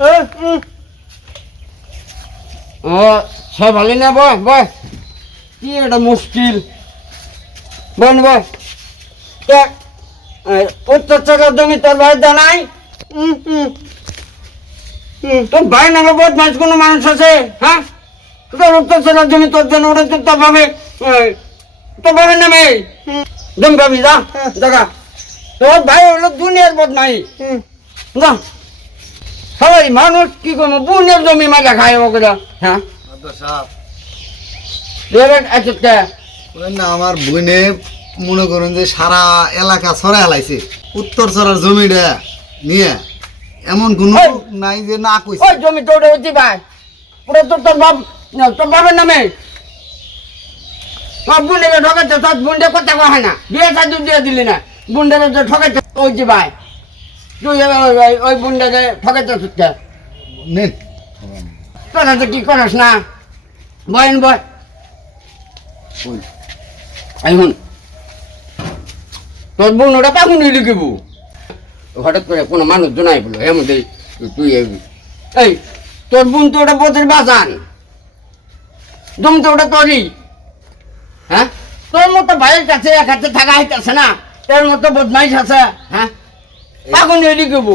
ও সব ভালো না বয় বয় কি এটা মুশকিল বোন বয় উত্তর টাকার জমি তোর ভাই জানাই তোর ভাই নামে বদমাস কোনো মানুষ আছে হ্যাঁ তোর উত্তর টাকার জমি তোর জন্য ওটা তো তোর ভাবে নামে জমি পাবি যা দেখা তোর ভাই হলো দুনিয়ার বদমাই যা সবাই মানুষ কি করবো বুনের জমি মাঝে খায় ওগুলো হ্যাঁ না আমার বইনে মনে করেন যে সারা এলাকা ছড়া হেলাইছে উত্তর ছড়ার জমিটা নিয়ে এমন কোন নাই যে না কইছে ওই জমি তো ওটা হচ্ছে ভাই ওটা তো তোর বাবার নামে তোর বুনটাকে ঠকাচ্ছে তোর বুনটা কথা কয় না বিয়ে সাজু দিয়ে দিলি না বুনটাকে তো ঠকাচ্ছে ওই যে ভাই তুই ওই বুনটাকে ঠকাচ্ছে সুচ্ছে নেন তোরা তো কি করিস না বয়েন বয় এখন তোর বোন ওটা পাগুন হইলি কেবু হঠাৎ করে কোনো মানুষ জনাই বলো এমন তুই এই তোর বোন তো ওটা পথের বাজান জমি তো ওটা তোরই হ্যাঁ তোর মতো ভাইয়ের কাছে এক হাতে থাকা হইতেছে না তোর মতো বদমাইশ আছে হ্যাঁ পাগুন হইলি কেবু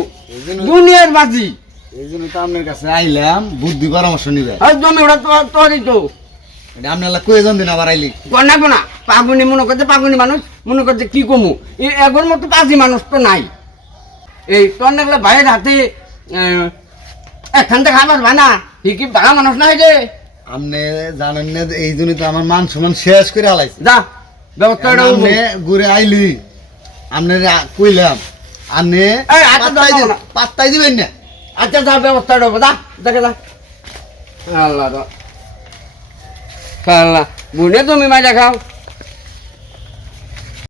দুনিয়ার বাজি এই জন্য তো আপনার কাছে আইলাম বুদ্ধি পরামর্শ নিবে আর জমি ওটা তোরই তো এটা আপনি এলা কয়েকজন দিন আবার আইলি গনাবো না পাগুনি মনে করছে পাগুনি মানুষ মনে করছে কি কমু এগোর মতো পাজি মানুষ তো নাই এই তোর নাকলে ভাইয়ের হাতে এখান থেকে খাবার ভাই না কি ভাড়া মানুষ নাই রে আপনি জানেন না এই জন্য তো আমার মান সম্মান শেষ করে আলাইছে যা ব্যবস্থা আপনি ঘুরে আইলি আপনি কইলাম আপনি পাত্তাই দিবেন না আচ্ছা যা ব্যবস্থা দেবো যা দেখে যা আল্লাহ আল্লাহ বুনে তুমি মাই দেখাও